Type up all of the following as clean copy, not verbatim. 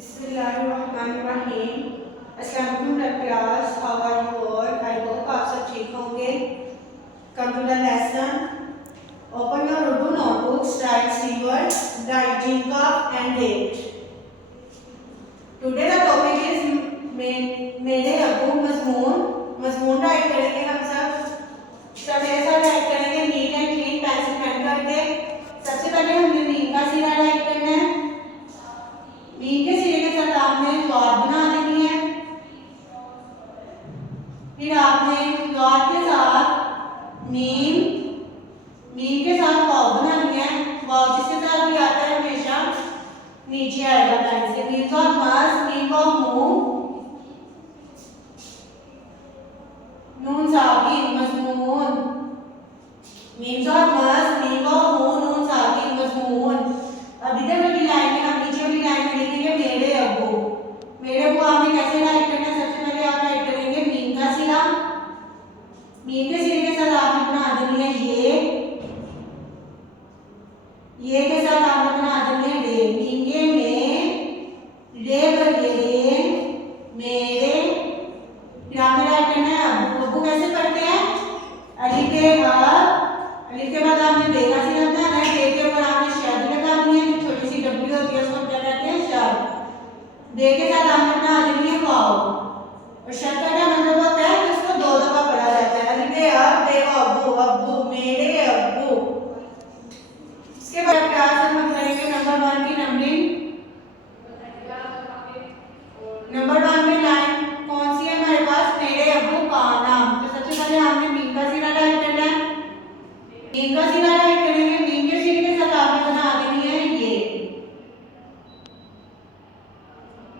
बिस्मिल्लाहिर्रहमानिर्रहीम। अस्सलाम वालेकुम class, how are you all? I hope आप सब ठीक होंगे। Come to the lesson. Open your Urdu notebooks, write keywords, write जिंका and date. Today the topic is मेरे अबू मजमून। मजमून राइट करेंगे हम सब ऐसा राइट करेंगे neat and clean pencil pen करके। सबसे पहले हमने मीम का सिरा राइट करना है। मीम के सिरे के साथ आपने लॉट बना देनी है। फिर आपने लॉट के साथ मीम के साथ वाव बनानी है। वाव जिसके साथ भी आता है हमेशा नीचे आएगा लाइन से। मीम का मस्त, मीम का मुंह, नून साकिन मजमून। मीम का मस्त, मीम का मुंह, नून साकिन मजमून। अब इधर वाली लाइन में हम नीचे वाली लाइन में लिखेंगे मेरे अब्बू। मेरे अब्बू आपने कैसे राइट करना है? सबसे पहले आप राइट करेंगे मीम का सिरा। मीम के सिरे के साथ आपने बना देनी है ये के साथ आपने बना देनी है रे। मींगे में रे बनिए रे मेरे। फिर आपने राइट करना है अब्बू। अब्बू कैसे पढ़ते हैं? अलिफ के बाद आपने बे का सिरा बनाना है। बे के ऊपर आपने शद लगानी है। जो छोटी सी डब्ल्यू होती है उसको क्या कहते हैं? शद। बे के साथ आपने बना देनी है वाव। और शद का क्या मतलब होता है कि उसको दो दफा पढ़ा जाता है। अलिफ के बे अब्बू, अब्बू मेरे अब्बू। इसके बाद क्लास हम करेंगे नंबर 1 की नंबरिंग। नंबर 1 में लाइन कौन सी है हमारे पास? मेरे अब्बू का नाम। तो सबसे पहले हमने मीम का सिरा राइट करना है। मीम का सिरा राइट करेंगे। मीम के सिरे के साथ आपने बना देनी है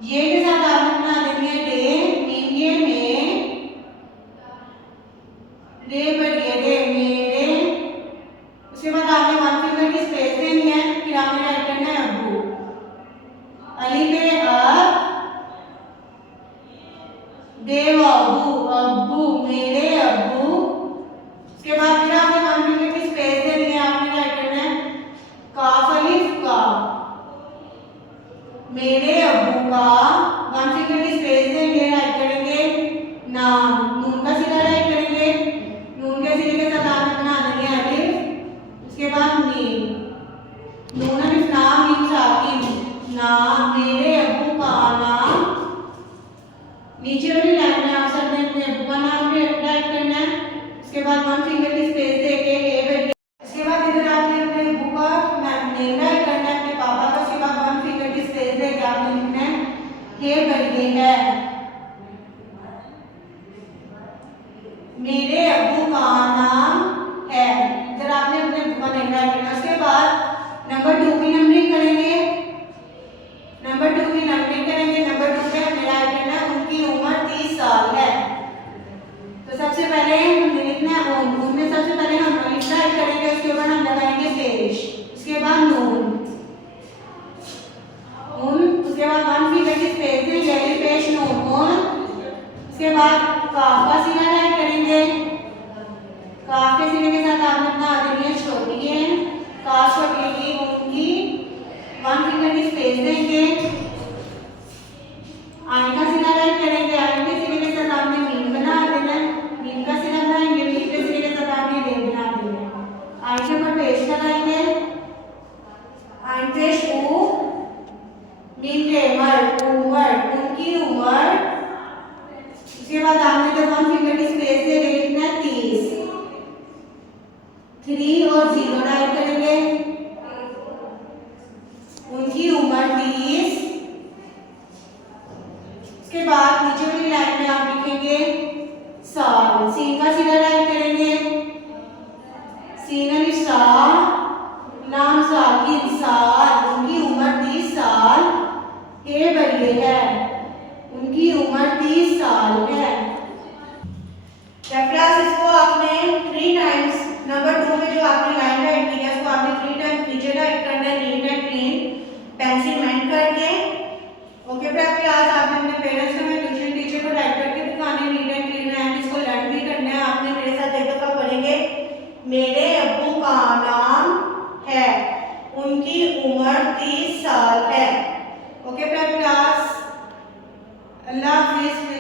ये के साथ आपने बना देनी है रे। मीम ये में रे बढ़िए रे मेरे। उसके बाद आपने वन फिंगर की स्पेस देनी है। फिर आपने राइट करना है अब्बू। अलिफ बे बे अब्बू, अब्बू मेरे अब्बू। उसके बाद फिर आपने वन फिंगर की स्पेस देनी है। आपने राइट करना है काफ अलिफ का, मेरे अब्बू का। वन फिंगर की स्पेस देंगे, राइट करेंगे नाम। नून का सिरा राइट करेंगे। नून के सिरे के साथ आपने बना देनी है अलिफ। उसके बाद मीम, नून अलिफ नाम, मीम साकिन नाम, मेरे अब्बू का नाम। नीचे वाली लाइन में आप सबने अपने अब्बू का नाम राइट करना है। उसके बाद वन फिंगर की स्पेस देके ए बनिए। उसके बाद इधर आपने अपने अब्बू का नेम राइट करना है, अपने पापा का। उसके बाद वन फिंगर की स्पेस देके आपने लिखना है हे बनिए है मेरे अब्बू का नाम है। इधर आपने अपने अब्बू का नेम राइट करना है। उसके बाद नंबर 2 की नंबरिंग करेंगे। नंबर 2 की नंबरिंग करेंगे। नंबर 2 पे हमें राइट करना है उनकी उम्र 30 साल है। तो सबसे पहले हमने लिखना है उनमें सबसे पहले हम अलिफ राइट करेंगे। उसके बाद हम लगाएंगे पेश। उसके बाद नून उसके बाद वन फिंगर की स्पेस देंगे अलिफ पेश नून। उसके बाद काफ का सिरा राइट करेंगे। काफ के सिरे के साथ आपने बना देनी है छोटी है काफ छोटी की उनकी। वन फिंगर की स्पेस देंगे। आइन का सिरा राइट करेंगे। आइन के सिरे के साथ आपने मीम बना देना है। मीम का सिरा बनाएंगे। मीम के सिरे के साथ आपने रे बना देना है। आइन के ऊपर पेश लगाएंगे। आइन पेश ऊ, मीम के उमर, उनकी उम्र। उसके बाद आपने जब वन फिंगर की स्पेस से लिखना है 30। 3 और 0 राइट करेंगे। उनकी उम्र 30। उसके बाद नीचे वाली लाइन में आप लिखेंगे साल। सीन का सिरा राइट करेंगे। सीन अलिफ सा, लाम साकिन साल। उनकी उम्र 30 साल। हे बनिए है उनकी उम्र 30 साल है। क्लास इसको आपने 3 टाइम्स नंबर 2 में जो आपने लाइन राइट की है उसको आपने 3 टाइम्स नीचे राइट करना है नीट एंड क्लीन पेंसिल मेंट करके। ओके क्लास आपने अपने पेरेंट्स को ट्यूशन टीचर को राइट करके दिखाने नीट एंड क्लीन है। इसको लर्न भी करना है। आपने मेरे साथ एक दफा पढ़ेंगे मेरे अब्बू का नाम है उनकी उम्र 30 साल है। Okay class. ये